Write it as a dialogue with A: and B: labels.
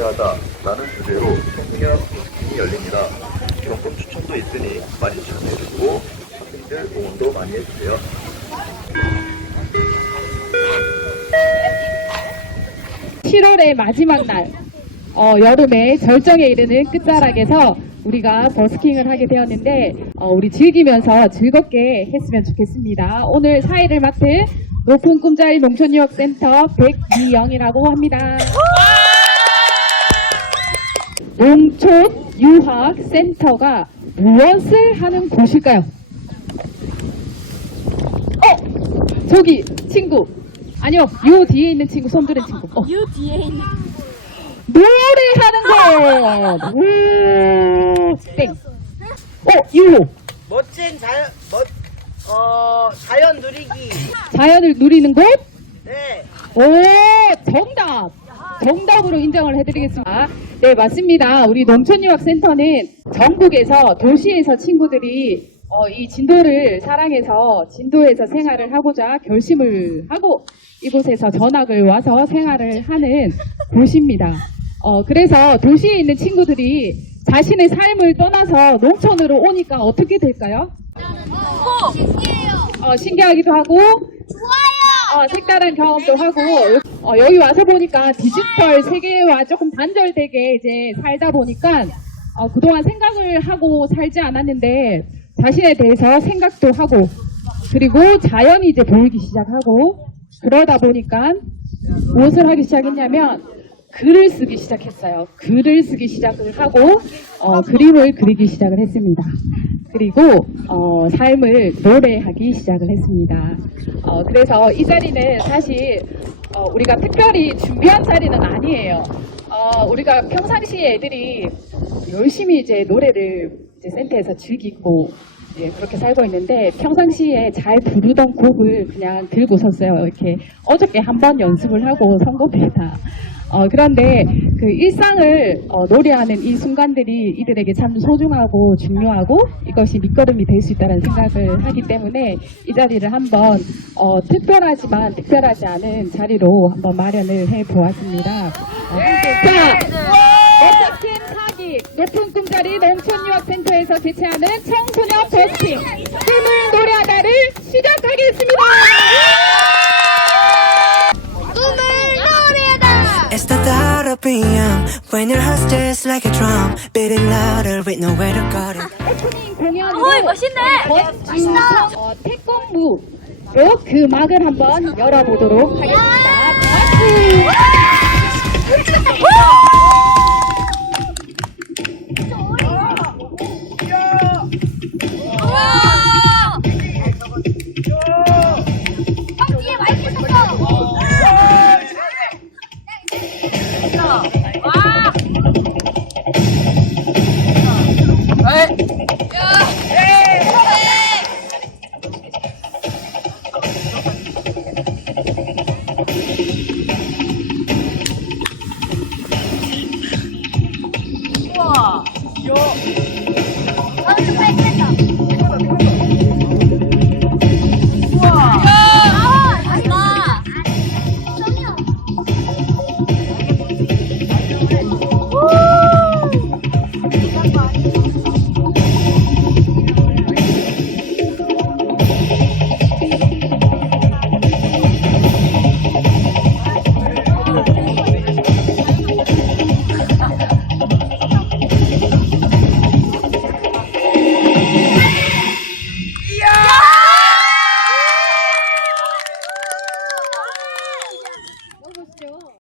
A: 하다 라는 주제로 청년 미팅이 열립니다. 경품 추천도 있으니 많이 참여해주시고 학생들 응원도 많이 해주세요.
B: 칠월의 마지막 날, 어, 여름의 절정에 이르는 끝자락에서 우리가 버스킹을 하게 되었는데, 어, 우리 즐기면서 즐겁게 했으면 좋겠습니다. 오늘 사회를 맡은 높은 꿈자리 농촌유학센터 백미영이라고 합니다. 농촌 유학 센터가 무엇을 하는 곳일까요? 어! 저기 친구 아니요 요 뒤에 있는 친구 손 들은 친구 어.
C: 유 뒤에 있는
B: 노래하는 거 우, 땡. 어 유호
D: 멋진 자연, 멋, 어, 자연 누리기.
B: 자연을 누리는 곳?
D: 네.
B: 오 정답 정답으로 인정을 해드리겠습니다. 네 맞습니다. 우리 농촌유학센터는 전국에서 도시에서 친구들이 어, 이 진도를 사랑해서 진도에서 생활을 하고자 결심을 하고 이곳에서 전학을 와서 생활을 하는 곳입니다. 어, 그래서 도시에 있는 친구들이 자신의 삶을 떠나서 농촌으로 오니까 어떻게 될까요? 어, 신기하기도 하고 어, 색다른 경험도 하고 어, 여기 와서 보니까 디지털 세계와 조금 단절되게 이제 살다 보니까 어, 그동안 생각을 하고 살지 않았는데 자신에 대해서 생각도 하고 그리고 자연이 이제 보이기 시작하고 그러다 보니까 무엇을 하기 시작했냐면 글을 쓰기 시작했어요. 글을 쓰기 시작을 하고 어, 그림을 그리기 시작을 했습니다. 그리고 어, 삶을 노래하기 시작을 했습니다. 어, 그래서 이 자리는 사실 어, 우리가 특별히 준비한 자리는 아니에요. 어, 우리가 평상시에 애들이 열심히 이제 노래를 이제 센터에서 즐기고 예, 그렇게 살고 있는데 평상시에 잘 부르던 곡을 그냥 들고 섰어요. 이렇게 어저께 한 번 연습을 하고 선 겁니다. 어, 그런데 그 일상을 어, 노래하는 이 순간들이 이들에게 참 소중하고 중요하고 이것이 밑거름이 될 수 있다는 생각을 하기 때문에 이 자리를 한번 어, 특별하지만 특별하지 않은 자리로 한번 마련을 해 보았습니다. 어, 자, 어택팀 사기 높은 꿈자리 농촌 유학센터에서 개최하는 청소년 버스킹 꿈을 노래하다를 시작하겠습니다.
E: It's the thought of being when your heart's just like a drum, beating louder with nowhere to go. To.
B: 오프닝 공연으로
C: 어이, 멋있네.
B: 멋진 어, 태권무 요그 막을 한번 열어보도록 하겠습니다. 박수! 哟